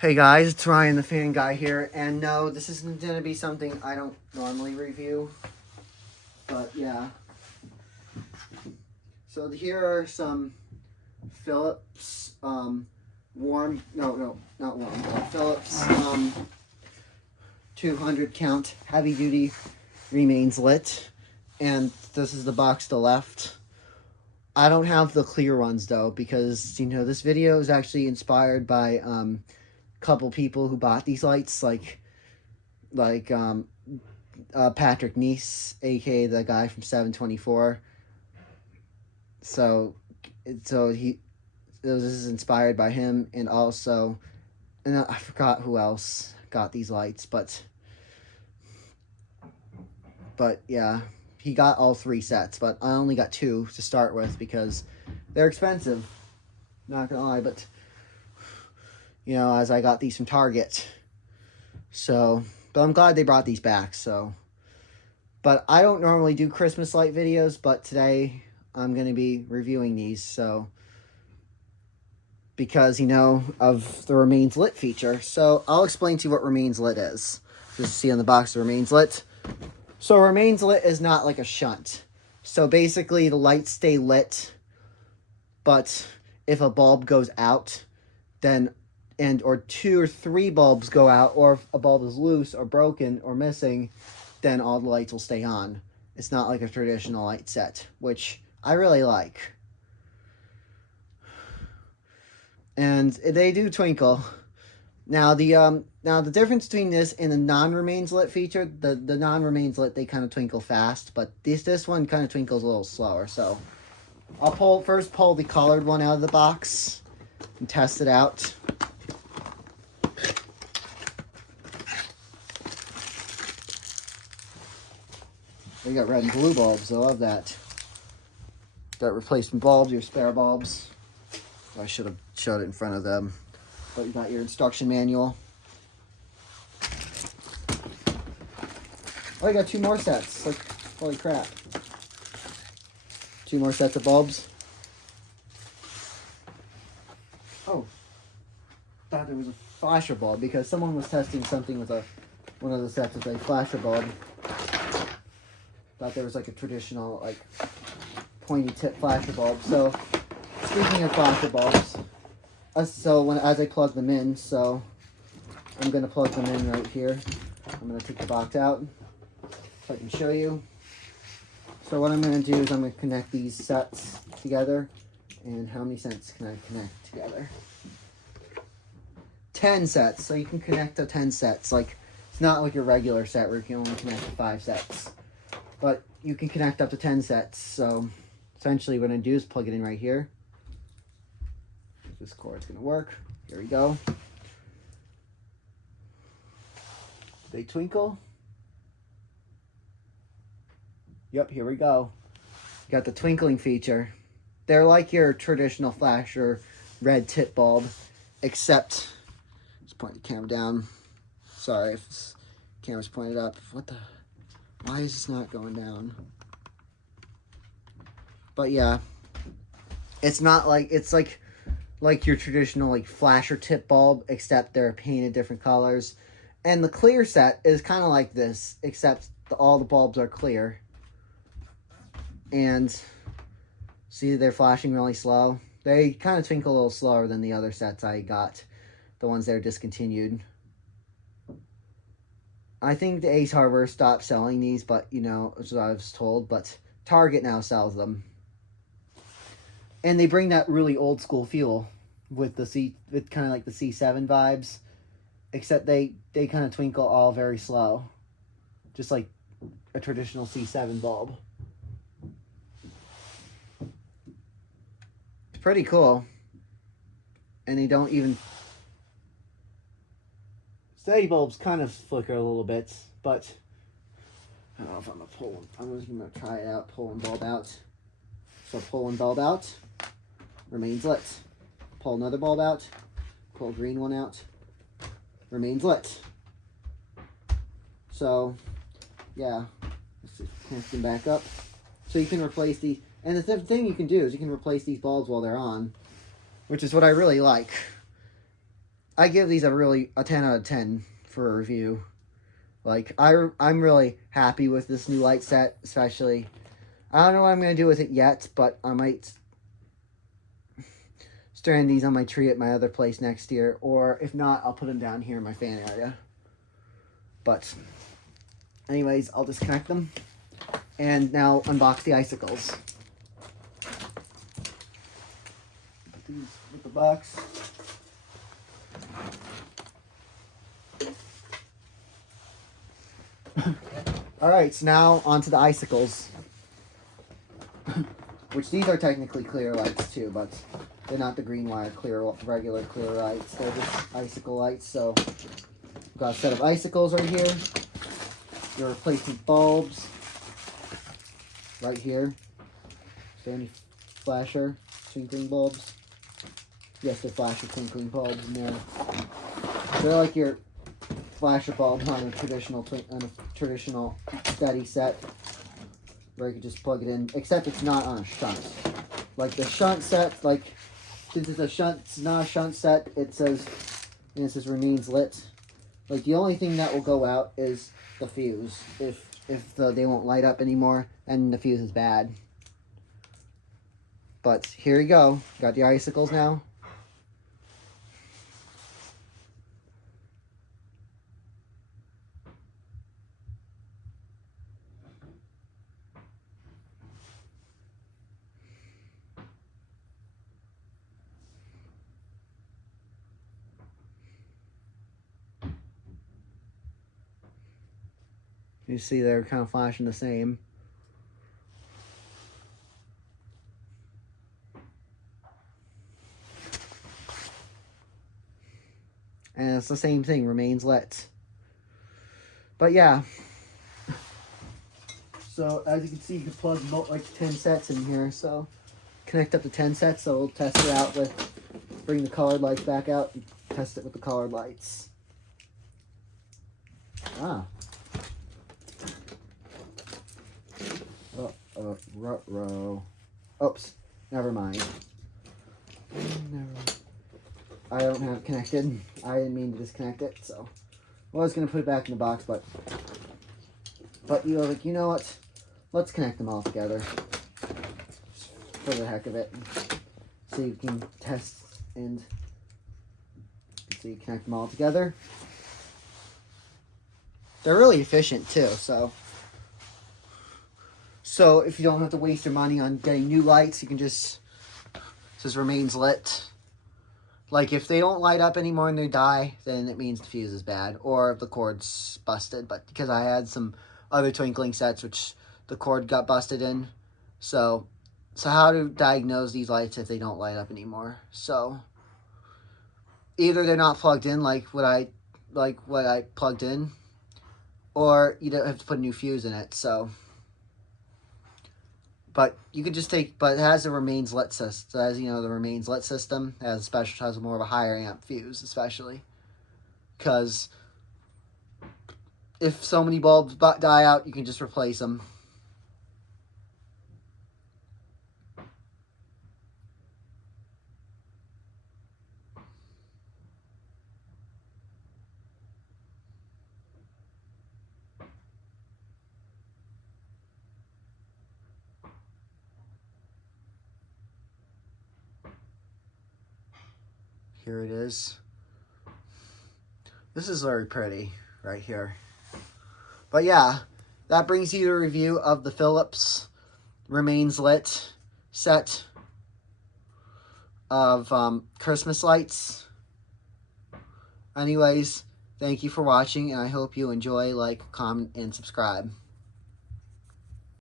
Hey guys, it's Ryan the Fan Guy here, and no, this isn't going to be something I don't normally review, but yeah. So here are some Phillips, Phillips, 200 count heavy duty remains lit, and this is the box to the left. I don't have the clear ones though, because, this video is actually inspired by, couple people who bought these lights, like Patrick Neese, aka the guy from 724. So this is inspired by him, and also, and I forgot who else got these lights, but yeah, he got all 3 sets, but I only got 2 to start with because they're expensive. Not gonna lie, but as I got these from Target. So, but I'm glad they brought these back, so. But I don't normally do Christmas light videos, but today I'm going to be reviewing these, so. Because, of the Remains Lit feature. So, I'll explain to you what Remains Lit is. Just see on the box, Remains Lit. So, Remains Lit is not like a shunt. So, basically, the lights stay lit, but if a bulb goes out, then or 2 or 3 bulbs go out, or if a bulb is loose or broken or missing, then all the lights will stay on. It's not like a traditional light set, which I really like. And they do twinkle. Now the difference between this and the non-Remains Lit feature, the non-Remains Lit, they kind of twinkle fast, but this one kind of twinkles a little slower. So I'll first pull the colored one out of the box and test it out. We got red and blue bulbs. I love that. Got replacement bulbs, your spare bulbs. I should have showed it in front of them. But you got your instruction manual. Oh, you got 2 more sets. Like, holy crap. 2 more sets of bulbs. Oh. Thought there was a flasher bulb because someone was testing something with one of the sets with a flasher bulb. Thought there was like a traditional, like, pointy tip flasher bulb. So, speaking of flasher bulbs, as I plug them in, so I'm going to plug them in right here. I'm going to take the box out so I can show you. So what I'm going to do is I'm going to connect these sets together. And how many sets can I connect together? 10 sets. So you can connect to 10 sets. Like, it's not like your regular set where you can only connect to 5 sets. But you can connect up to 10 sets. So essentially what I'm going to do is plug it in right here. This cord's going to work. Here we go. They twinkle. Yep, here we go. Got the twinkling feature. They're like your traditional flasher red tip bulb, except, let's point the camera down. Sorry if this camera's pointed up. Why is this not going down? But yeah, it's not like, it's like your traditional like flasher tip bulb, except they're painted different colors. And the clear set is kind of like this, except all the bulbs are clear. And see, they're flashing really slow. They kind of twinkle a little slower than the other sets I got, the ones that are discontinued. I think the Ace Hardware stopped selling these, but, as I was told, but Target now sells them. And they bring that really old school feel with with kind of like the C7 vibes, except they kind of twinkle all very slow, just like a traditional C7 bulb. It's pretty cool. And they don't even... Steady bulbs kind of flicker a little bit, but I don't know if I'm going to pull them. I'm just going to try it out, pull one bulb out. So pull one bulb out, remains lit. Pull another bulb out, pull a green one out, remains lit. So, yeah, let's just connect them back up. So you can replace these, and the thing you can do is you can replace these bulbs while they're on, which is what I really like. I give these a 10 out of 10 for a review. Like, I'm really happy with this new light set, especially. I don't know what I'm going to do with it yet, but I might strand these on my tree at my other place next year. Or if not, I'll put them down here in my fan area. But anyways, I'll disconnect them. And now unbox the icicles. Put these with the box. Alright, so now onto the icicles. Which these are technically clear lights too, but they're not the green wire regular clear lights. They're just icicle lights. So we've got a set of icicles right here. Your replacement bulbs right here. Is there any flasher twinkling bulbs? Yes, they're flasher twinkling bulbs in there. They're like your flasher bulb on a traditional steady set, where you can just plug it in, except it's not on a shunt. Like the shunt set, like since it's not a shunt set, it says remains lit. Like the only thing that will go out is the fuse. If they won't light up anymore, and the fuse is bad. But here you go. Got the icicles now. You see they're kind of flashing the same. And it's the same thing, remains lit. But yeah. So as you can see, you can plug like 10 sets in here. So connect up to 10 sets. So we'll test it out with, bring the colored lights back out and test it with the colored lights. Ah. Ruh-roh. Oops. Never mind. I don't have it connected. I didn't mean to disconnect it, so I was gonna put it back in the box, but you were like, you know what? Let's connect them all together for the heck of it, so you can test and so you connect them all together. They're really efficient too, so if you don't have to waste your money on getting new lights, you can just, it says remains lit. Like, if they don't light up anymore and they die, then it means the fuse is bad. Or the cord's busted. But because I had some other twinkling sets, which the cord got busted in. So how to diagnose these lights if they don't light up anymore? So, either they're not plugged in like what I plugged in. Or you don't have to put a new fuse in it, so... But you could just but it has a remains lit system. So as you know, the remains lit system has more of a higher amp fuse, especially. Because if so many bulbs die out, you can just replace them. Here it is. This is very pretty right here. But yeah, that brings you to a review of the Phillips Remains Lit set of Christmas lights. Anyways, thank you for watching, and I hope you enjoy, like, comment, and subscribe.